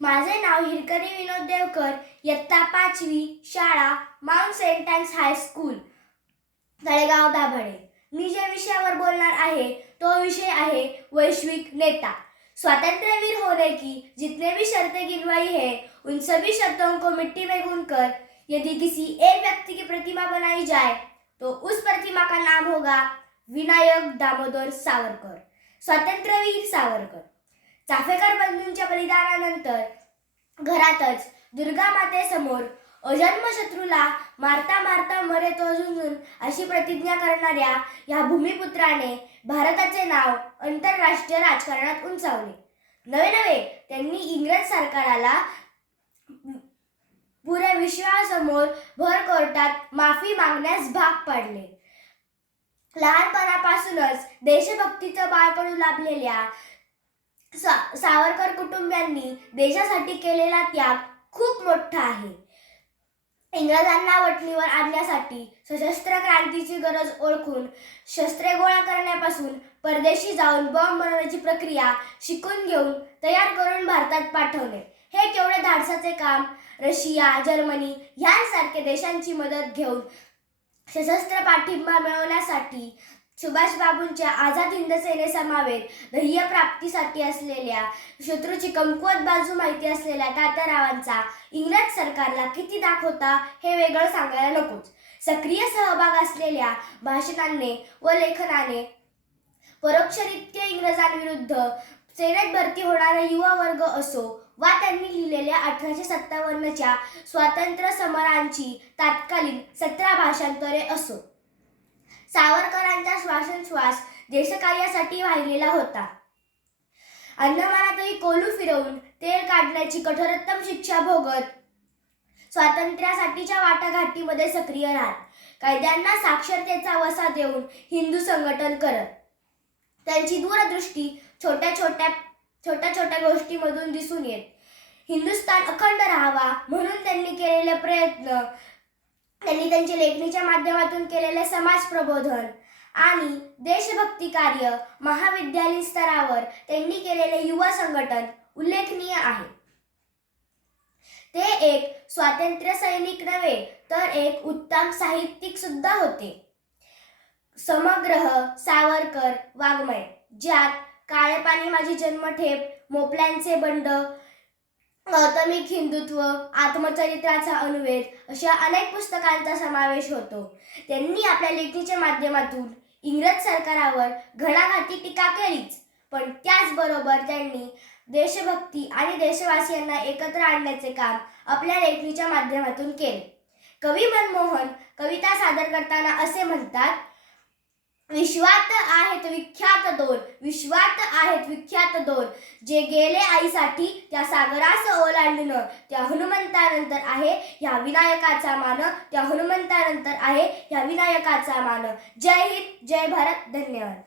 माझे नाव हिरकरी विनोद देवकर इयत्ता पाचवी शाळा mount saint Ann's high school Talegaon Dabhade. मी ज्या विषयावर बोलणार आहे तो विषय आहे वैश्विक नेता. स्वातंत्र्यवीर होने की जितने भी शर्तें गिनवाई है उन सभी शर्तों को मिट्टी में गूंथकर यदि किसी एक व्यक्ति की प्रतिमा बनाई जाए तो उस प्रतिमा का नाम होगा विनायक दामोदर सावरकर. स्वातंत्र्यवीर सावरकर. चाफेकर बंधूंच्या बलिदानानंतर घरातच दुर्गा मातेसमोर अजन्म शत्रूला मारता मारता मरे तो झुंजून अशी प्रतिज्ञा करणाऱ्या या भूमिपुत्राने भारताचे नाव आंतरराष्ट्रीय राजकारणात उंचावले. नवे नवे त्यांनी इंग्रज सरकाराला पुऱ्या विश्वासमोर भर कोर्टात माफी मागण्यास भाग पाडले. लहानपणापासूनच देशभक्तीचं बाळ पडू लाभलेल्या सा- सावरकर कुटुंबियांनी देशासाठी केलेला त्याग खूप मोठा आहे. इंग्रजांना वटणीवर आणण्यासाठी सशस्त्र क्रांतीची गरज ओळखून शस्त्रे गोळा करण्यापासून परदेशी जाऊन बॉम्ब बनवण्याची प्रक्रिया शिकून घेऊन तयार करून भारतात पाठवणे हे केवढे धाडसाचे काम रशिया जर्मनी यांसारखे देशांची मदत घेऊन सशस्त्र पाठिंबा मिळवण्यासाठी सुभाषबाबूंच्या आझाद हिंद सेनेसमावेत ध्येय प्राप्तीसाठी असलेल्या शत्रूची कमकुवत बाजू माहिती असलेल्या तात्यारावांचा इंग्रज सरकारला किती दाख होता हे वेगळं सांगायला नकोच. सक्रिय सहभाग असलेल्या भाषणांनी व लेखनाने परोक्षरित्या इंग्रजांविरुद्ध सेनेत भरती होणारा युवा वर्ग असो वा त्यांनी लिहिलेल्या अठराशे सत्तावन्नच्या स्वातंत्र्य समरांची तात्कालीन सतरा भाषांतरे असो. सावरकरांचा श्वासोच्छ्वास देशकार्यासाठी वाहिलेला होता. अंदमानातही कोलू फिरवून तेल काढण्याची कठोरतम शिक्षा भोगत स्वातंत्र्यासाठीच्या वाटाघाटीमध्ये सक्रिय राहत. कायद्यांना साक्षरतेचा वसा देऊन हिंदू संघटन करत. त्यांची दूरदृष्टी छोट्या छोट्या छोट्या छोट्या गोष्टीमधून दिसून येत. हिंदुस्थान अखंड राहावा म्हणून त्यांनी केलेले प्रयत्न त्यांनी त्यांच्या लेखणीच्या माध्यमातून केलेले समाज प्रबोधन आणि देशभक्ती कार्य महाविद्यालयीन स्तरावर त्यांनी केलेले युवा संघटन उल्लेखनीय आहे. ते एक स्वातंत्र्य सैनिक नव्हे तर एक उत्तम साहित्यिक सुद्धा होते. समग्रह सावरकर वाङ्मय ज्यात काळे पाणी माझी जन्मठेप मोपल्यांचे बंड गौतमिक हिंदुत्व आत्मचरित्राचा अनुवेद अशा अनेक पुस्तकांचा समावेश होतो. त्यांनी आपल्या लेखणीच्या माध्यमातून इंग्रज सरकारावर घणाघाती टीका केलीच. पण त्याचबरोबर त्यांनी देशभक्ती आणि देशवासियांना एकत्र आणण्याचे काम आपल्या लेखणीच्या माध्यमातून केले. कवी मनमोहन कविता सादर करताना असे म्हणतात विश्वात आहेत विख्यात दोन. विश्वात आहेत विख्यात दोन. जे गेले आईसाठी त्या सागरास ओलांडून त्या हनुमंतानंतर आहे ह्या विनायकाचा मान. त्या हनुमंतानंतर आहे ह्या विनायकाचा मान. जय हिंद जय भारत धन्यवाद.